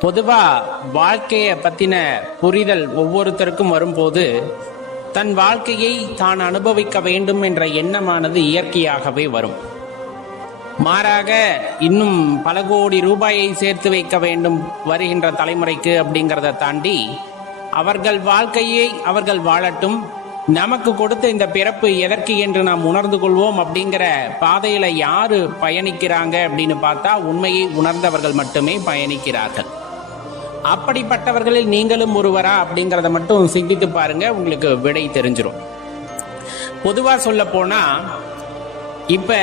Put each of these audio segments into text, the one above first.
பொதுவா வாழ்க்கைய பத்தின புரிதல் ஒவ்வொருத்தருக்கும் வரும்போது தன் வாழ்க்கையை தான் அனுபவிக்க வேண்டும் என்ற எண்ணமானது இயற்கையாகவே வரும். மாறாக இன்னும் பல கோடி ரூபாயை சேர்த்து வைக்க வேண்டும் வருகின்ற தலைமுறைக்கு அப்படிங்கிறத தாண்டி அவர்கள் வாழ்க்கையை அவர்கள் வாழட்டும் நமக்கு கொடுத்த இந்த பிறப்பு எதற்கு என்று நாம் உணர்ந்து கொள்வோம் அப்படிங்கிற பாதையில யாரு பயணிக்கிறாங்க அப்படின்னு பார்த்தா உண்மையை உணர்ந்தவர்கள் மட்டுமே பயணிக்கிறார்கள். அப்படிப்பட்டவர்களில் நீங்களும் ஒருவரா அப்படிங்கிறத மட்டும் சிந்தித்து பாருங்க உங்களுக்கு விடை தெரிஞ்சிடும் பொதுவா சொல்ல போனா இப்ப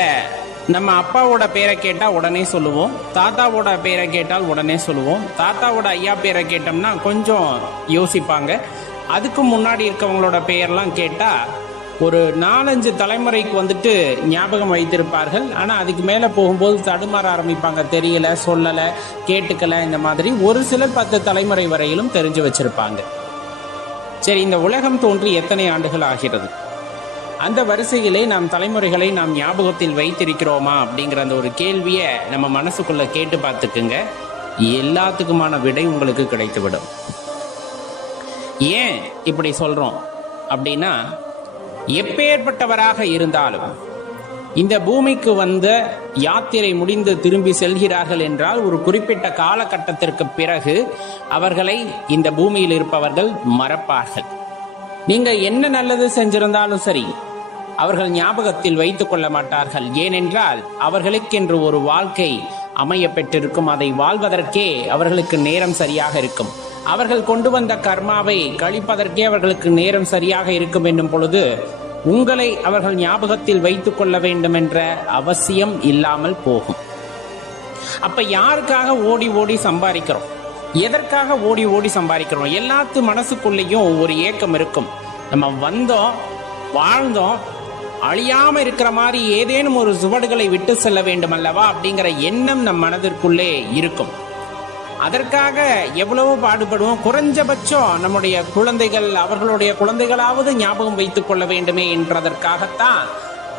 நம்ம அப்பாவோட பேரை கேட்டால் உடனே சொல்லுவோம் தாத்தாவோட பேரை கேட்டால் உடனே சொல்லுவோம் தாத்தாவோட ஐயா பேரை கேட்டோம்னா கொஞ்சம் யோசிப்பாங்க. அதுக்கு முன்னாடி இருக்கவங்களோட பெயர்லாம் கேட்டால் ஒரு நாலஞ்சு தலைமுறைக்கு வந்துட்டு ஞாபகம் வைத்திருப்பார்கள். ஆனால் அதுக்கு மேலே போகும்போது தடுமாற ஆரம்பிப்பாங்க. தெரியல சொல்லலை கேட்டுக்கல இந்த மாதிரி ஒரு சிலர் பத்து தலைமுறை வரையிலும் தெரிஞ்சு வச்சிருப்பாங்க. சரி இந்த உலகம் தோன்றி எத்தனை ஆண்டுகள் ஆகிறது? அந்த வரிசையிலே நாம் தலைமுறைகளை நாம் ஞாபகத்தில் வைத்திருக்கிறோமா அப்படிங்கிற அந்த ஒரு கேள்வியை நம்ம மனசுக்குள்ள கேட்டு பார்த்துக்குங்க. எல்லாத்துக்குமான விடை உங்களுக்கு கிடைத்துவிடும். ஏன் இப்படி சொல்றோம் அப்படின்னா எப்பேற்பட்டவராக இருந்தாலும் இந்த பூமிக்கு வந்த யாத்திரை முடிந்து திரும்பி செல்கிறார்கள் என்றால் ஒரு குறிப்பிட்ட காலகட்டத்திற்கு பிறகு அவர்களை இந்த பூமியில் இருப்பவர்கள் மறப்பார்கள். நீங்க என்ன நல்லது செஞ்சிருந்தாலும் சரி அவர்கள் ஞாபகத்தில் வைத்துக் கொள்ள மாட்டார்கள். ஏனென்றால் அவர்களுக்கென்று ஒரு வாழ்க்கை அமைய பெற்றிருக்கும் அதை வாழ்வதற்கே அவர்களுக்கு நேரம் சரியாக இருக்கும். அவர்கள் கொண்டு வந்த கர்மாவை கழிப்பதற்கே அவர்களுக்கு நேரம் சரியாக இருக்கும் என்னும் பொழுது உங்களை அவர்கள் ஞாபகத்தில் வைத்துக் கொள்ள வேண்டும் என்ற அவசியம் இல்லாமல் போகும். அப்ப யாருக்காக ஓடி ஓடி சம்பாதிக்கிறோம்? எதற்காக ஓடி ஓடி சம்பாதிக்கிறோம்? எல்லாத்து மனசுக்குள்ளேயும் ஒரு ஏக்கம் இருக்கும். நம்ம வந்தோம் வாழ்ந்தோம் அழியாம இருக்கிற மாதிரி ஏதேனும் ஒரு சுவடுகளை விட்டு செல்ல வேண்டும் அல்லவா அப்படிங்கிற எண்ணம் நம் மனதிற்குள்ளே இருக்கும். அதற்காக எவ்வளவோ பாடுபடுவோம். குறைஞ்சபட்சம் நம்முடைய குழந்தைகள் அவர்களுடைய குழந்தைகளாவது ஞாபகம் வைத்துக் கொள்ள வேண்டுமே என்றதற்காகத்தான்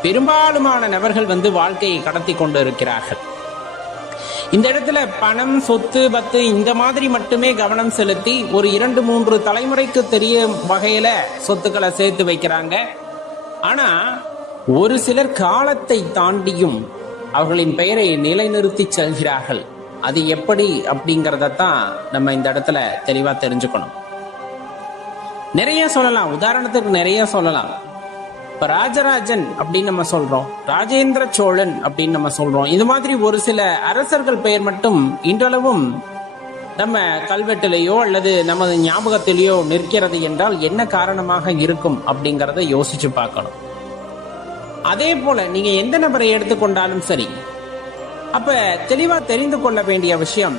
பெரும்பாலுமான நபர்கள் வந்து வாழ்க்கையை கடத்தி கொண்டு இருக்கிறார்கள் இந்த இடத்துல பணம் சொத்து பத்து இந்த மாதிரி மட்டுமே கவனம் செலுத்தி ஒரு இரண்டு மூன்று தலைமுறைக்கு தெரியும் வகையில சொத்துக்களை சேர்த்து வைக்கிறாங்க. ஆனா ஒரு சிலர் காலத்தை தாண்டியும் அவர்களின் பெயரை நிலைநிறுத்தி செல்கிறார்கள். அது எப்படி அப்படிங்கிறத தான் நம்ம இந்த இடத்துல தெளிவா தெரிஞ்சுக்கணும். நிறைய சொல்லலாம். உதாரணத்துக்கு நிறைய சொல்லலாம். இப்ப ராஜராஜன் அப்படின்னு நம்ம சொல்றோம். ராஜேந்திர சோழன் அப்படின்னு நம்ம சொல்றோம். இது மாதிரி ஒரு சில அரசர்கள் பெயர் மட்டும் இன்றளவும் நம்ம கல்வெட்டிலேயோ அல்லது நமது ஞாபகத்திலேயோ நிற்கிறது என்றால் என்ன காரணமாக இருக்கும் அப்படிங்கிறத யோசிச்சு பார்க்கணும். அதே போல நீங்க எந்த நபரை எடுத்துக்கொண்டாலும் சரி அப்ப தெளிவா தெரிந்து கொள்ள வேண்டிய விஷயம்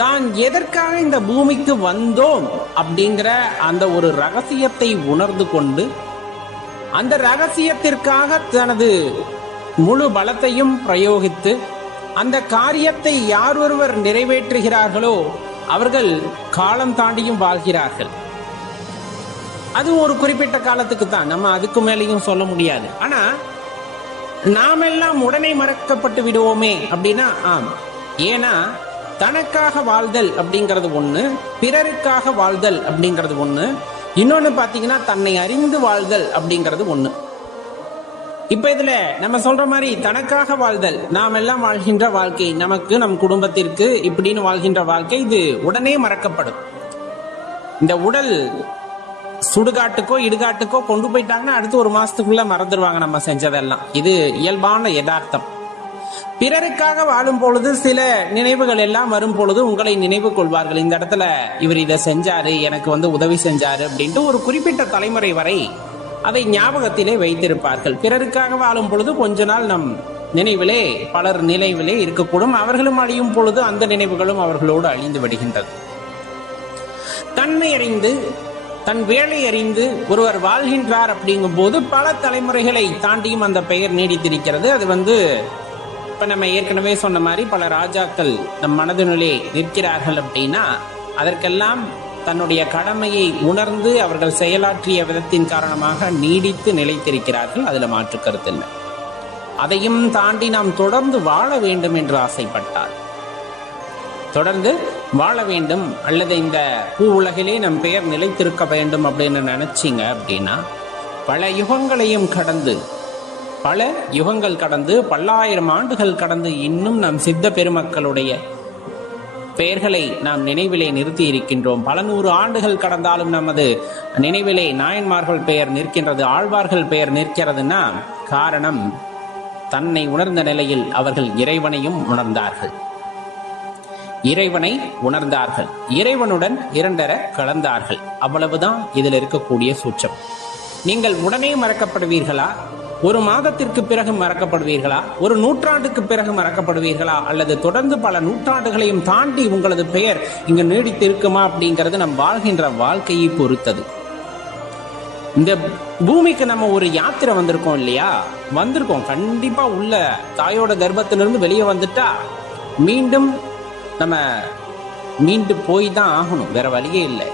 தான் எதற்காக இந்த பூமிக்கு வந்தோம் அப்படிங்கிற அந்த ஒரு ரகசியத்தை உணர்ந்து கொண்டு அந்த ரகசியத்திற்காக தனது முழு பலத்தையும் பிரயோகித்து அந்த காரியத்தை யார் ஒருவர் நிறைவேற்றுகிறார்களோ அவர்கள் காலம் தாண்டியும் வாழ்கிறார்கள். அது ஒரு குறிப்பிட்ட காலத்துக்கு தான் நம்ம அதுக்கு மேலேயும் சொல்ல முடியாது. ஆனா நாமெல்லாம் உடனே மறக்கப்பட்டு விடுவோமே அப்படின்னா ஆம். ஏன்னா தனக்காக வாழ்தல் அப்படிங்கிறது ஒண்ணு பிறருக்காக வாழ்தல் அப்படிங்கிறது ஒண்ணு இன்னொன்னு பாத்தீங்கன்னா தன்னை அறிந்து வாழ்தல் அப்படிங்கிறது ஒண்ணு. இப்ப இதுல நம்ம சொல்ற மாதிரி தனக்காக வாழ்தல் நாம் எல்லாம் வாழ்கின்ற வாழ்க்கை நமக்கு நம் குடும்பத்திற்கு இப்படின்னு வாழ்கின்ற வாழ்க்கை இது உடனே மறக்கப்படும். இந்த உடல் சுடுகாட்டுக்கோ இடுகாட்டுக்கோ கொண்டு போயிட்டாங்கன்னா அடுத்து ஒரு மாசத்துக்குள்ள மறந்துடுவாங்க நம்ம செஞ்சதெல்லாம். இது இயல்பான யதார்த்தம். பிறருக்காக வாழும் பொழுது சில நினைவுகள் எல்லாம் வரும் பொழுது உங்களை நினைவு கொள்வார்கள். இந்த இடத்துல இவர் இதை செஞ்சாரு எனக்கு வந்து உதவி செஞ்சாரு அப்படின்ட்டு ஒரு குறிப்பிட்ட தலைமுறை வரை அதை ஞாபகத்திலே வைத்திருப்பார்கள். பிறருக்காக வாழும் பொழுது கொஞ்ச நாள் நம் நினைவிலே பலர் நினைவிலே இருக்கக்கூடும். அவர்களும் அழியும் பொழுது அந்த நினைவுகளும் அவர்களோடு அழிந்து விடுகின்றது. தன்மை அறிந்து தன் வேலை அறிந்து ஒருவர் வாழ்கின்றார் அப்படிங்கும் போது பல தலைமுறைகளை தாண்டியும் அந்த பெயர் நீடித்திருக்கிறது. அது வந்து இப்ப நம்ம ஏற்கனவே சொன்ன மாதிரி பல ராஜாக்கள் நம் மனதினுள்ளே நிற்கிறார்கள் அப்படின்னா அதற்கெல்லாம் தன்னுடைய கடமையை உணர்ந்து அவர்கள் செயலாற்றிய விதத்தின் காரணமாக நீடித்து நிலைத்திருக்கிறார்கள். அதுல மாற்று கருத்தில்லை அதையும் தாண்டி நாம் தொடர்ந்து வாழ வேண்டும் என்று ஆசைப்பட்டார். தொடர்ந்து வாழ வேண்டும் அல்லது இந்த பூ உலகிலே நம் பெயர் நிலைத்திருக்க வேண்டும் அப்படின்னு நினச்சிங்க அப்படின்னா பல யுகங்களையும் கடந்து பல யுகங்கள் கடந்து பல்லாயிரம் ஆண்டுகள் கடந்து இன்னும் நம் சித்த பெருமக்களுடைய பெயர்களை நாம் நினைவிலே நிறுத்தி இருக்கின்றோம். பல நூறு ஆண்டுகள் கடந்தாலும் நமது நினைவிலே நாயன்மார்கள் பெயர் நிற்கின்றது ஆழ்வார்கள் பெயர் நிற்கிறதுனா காரணம் தன்னை உணர்ந்த நிலையில் அவர்கள் இறைவனையும் உணர்ந்தார்கள். இறைவனை உணர்ந்தார்கள். இறைவனுடன் இரண்டர கலந்தார்கள். அவ்வளவுதான் இதில் இருக்கக்கூடிய சூச்சம் நீங்கள் உடனே மறக்கப்படுவீர்களா? ஒரு மாதத்திற்கு பிறகு மறக்கப்படுவீர்களா? ஒரு நூற்றாண்டுக்கு பிறகு மறக்கப்படுவீர்களா? அல்லது தொடர்ந்து பல நூற்றாண்டுகளையும் தாண்டி உங்களது பெயர் இங்கு நீடித்திருக்குமா அப்படிங்கிறது நம் வாழ்கின்ற வாழ்க்கையை பொறுத்தது. இந்த பூமிக்கு நம்ம ஒரு யாத்திரை வந்திருக்கோம் இல்லையா? வந்திருக்கோம். கண்டிப்பா உள்ள தாயோட கர்ப்பத்திலிருந்து வெளியே வந்துட்டா மீண்டும் நம்ம மீண்டு போய் தான் ஆகணும். வேற வழியே இல்லை.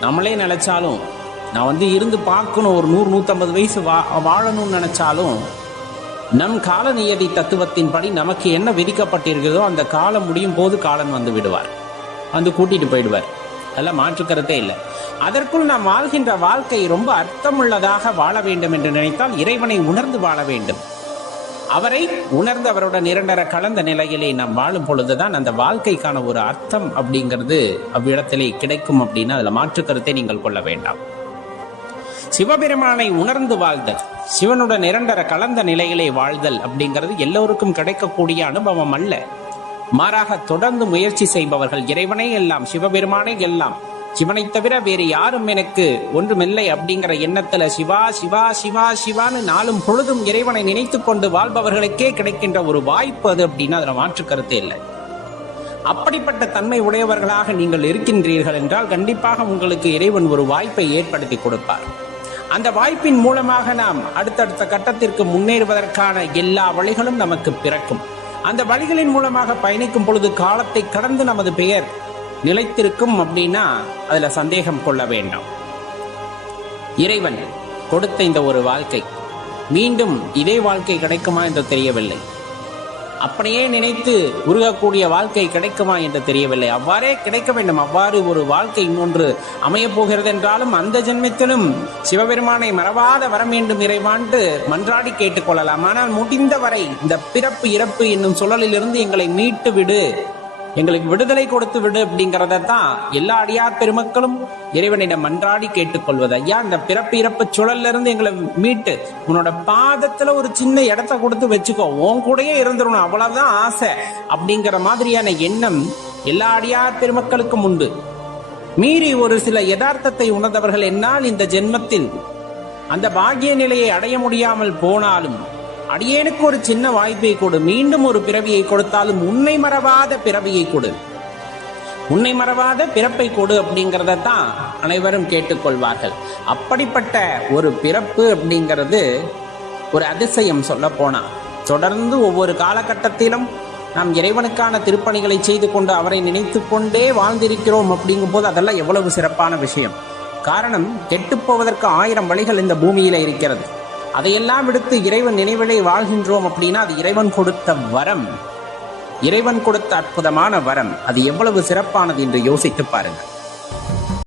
நம்மளே நினைச்சாலும் நான் வந்து இருந்து பார்க்கணும் ஒரு நூறு நூற்றம்பது வயசு வா வாழணும்னு நினைச்சாலும் நம் கால நியதி தத்துவத்தின்படி நமக்கு என்ன விதிக்கப்பட்டிருக்கிறதோ அந்த காலம் முடியும் போது காலன் வந்து விடுவார். வந்து கூட்டிட்டு போயிடுவார். அதெல்லாம் மாற்றுக்கிறதே இல்லை. அதற்குள் நாம் வாழ்கின்ற வாழ்க்கை ரொம்ப அர்த்தமுள்ளதாக வாழ வேண்டும் என்று நினைத்தால் இறைவனை உணர்ந்து வாழ வேண்டும். அவரை உணர்ந்து அவரோட கலந்த நிலையிலே நாம் வாழும் பொழுதுதான் அந்த வாழ்க்கைக்கான ஒரு அர்த்தம் அப்படிங்கிறது அவ்விடத்திலே கிடைக்கும் அப்படின்னு அதுல மாற்றுக்கருத்தை நீங்கள் கொள்ள வேண்டாம். சிவபெருமானை உணர்ந்து வாழ்தல் சிவனுடன் இரண்டர கலந்த நிலையிலே வாழ்தல் அப்படிங்கிறது எல்லோருக்கும் கிடைக்கக்கூடிய அனுபவம் அல்ல. மாறாக தொடர்ந்து முயற்சி செய்பவர்கள் இறைவனை எல்லாம் சிவபெருமானை எல்லாம் சிவனை தவிர வேறு யாரும் எனக்கு ஒன்றுமில்லை அப்படிங்கிற எண்ணத்துல சிவா சிவா சிவா சிவான்னு நாளும் பொழுதும் இறைவனை நினைத்து கொண்டு வாழ்பவர்களுக்கே கிடைக்கின்ற ஒரு வாய்ப்பு அது அப்படின்னு அதுல மாற்று கருத்து இல்லை. அப்படிப்பட்ட தன்மை உடையவர்களாக நீங்கள் இருக்கின்றீர்கள் என்றால் கண்டிப்பாக உங்களுக்கு இறைவன் ஒரு வாய்ப்பை ஏற்படுத்தி கொடுப்பார். அந்த வாய்ப்பின் மூலமாக நாம் அடுத்தடுத்த கட்டத்திற்கு முன்னேறுவதற்கான எல்லா வழிகளும் நமக்கு பிறக்கும். அந்த வழிகளின் மூலமாக பயணிக்கும் பொழுது காலத்தை கடந்து நமது பெயர் நிலைத்திருக்கும் அப்படின்னா அதுல சந்தேகம் கொள்ள வேண்டாம். இறைவன் கொடுத்த இந்த ஒரு வாழ்க்கை மீண்டும் இதே வாழ்க்கை கிடைக்குமா என்று தெரியவில்லை. அப்படியே நினைத்து உருகக்கூடிய வாழ்க்கை கிடைக்குமா என்று தெரியவில்லை. அவ்வாறே கிடைக்க வேண்டும். அவ்வாறு ஒரு வாழ்க்கை இன்னொன்று அமையப் போகிறது என்றாலும் அந்த ஜென்மத்திலும் சிவபெருமானை மறவாத வர வேண்டும் இறைவான்ட்டு மன்றாடி கேட்டுக்கொள்ளலாம் ஆனால் முடிந்தவரை இந்த பிறப்பு இறப்பு என்னும் சுழலிலிருந்து எங்களை மீட்டு விடு எங்களுக்கு விடுதலை கொடுத்து விடு அப்படிங்கிறத தான் எல்லா அடியார் பெருமக்களும் இறைவனிடம் மன்றாடி கேட்டுக்கொள்வது. ஐயா இந்த பிறப்பு இறப்பு சுழல்ல இருந்து எங்களை மீட்டு உன்னோட பாதத்துல ஒரு சின்ன இடத்த கொடுத்து வச்சுக்கோ. உன் கூடயே இருந்துடணும் அவ்வளவுதான் ஆசை. அப்படிங்கிற மாதிரியான எண்ணம் எல்லா அடியார் பெருமக்களுக்கும் உண்டு. மீறி ஒரு சில யதார்த்தத்தை உணர்ந்தவர்கள் என்னால் இந்த ஜென்மத்தில் அந்த பாக்கிய நிலையை அடைய முடியாமல் போனாலும் அடியேனுக்கு ஒரு சின்ன வாய்ப்பை கொடு. மீண்டும் ஒரு பிறவியை கொடுத்தாலும் உன்னை மறவாத பிறவியை கொடு. உன்னை மறவாத பிறப்பை கொடு அப்படிங்கிறத தான் அனைவரும் கேட்டுக்கொள்வார்கள். அப்படிப்பட்ட ஒரு பிறப்பு அப்படிங்கிறது ஒரு அதிசயம் சொல்ல போனா தொடர்ந்து ஒவ்வொரு காலகட்டத்திலும் நாம் இறைவனுக்கான திருப்பணிகளை செய்து கொண்டு அவரை நினைத்து கொண்டே வாழ்ந்திருக்கிறோம் அப்படிங்கும் போது அதெல்லாம் எவ்வளவு சிறப்பான விஷயம். காரணம் கெட்டுப் போவதற்கு ஆயிரம் வழிகள் இந்த பூமியில இருக்கிறது. அதையெல்லாம் விடுத்து இறைவன் நினைவிலே வாழ்கின்றோம் அப்படின்னா அது இறைவன் கொடுத்த வரம். இறைவன் கொடுத்த அற்புதமான வரம். அது எவ்வளவு சிறப்பானது என்று யோசித்து பாருங்கள்.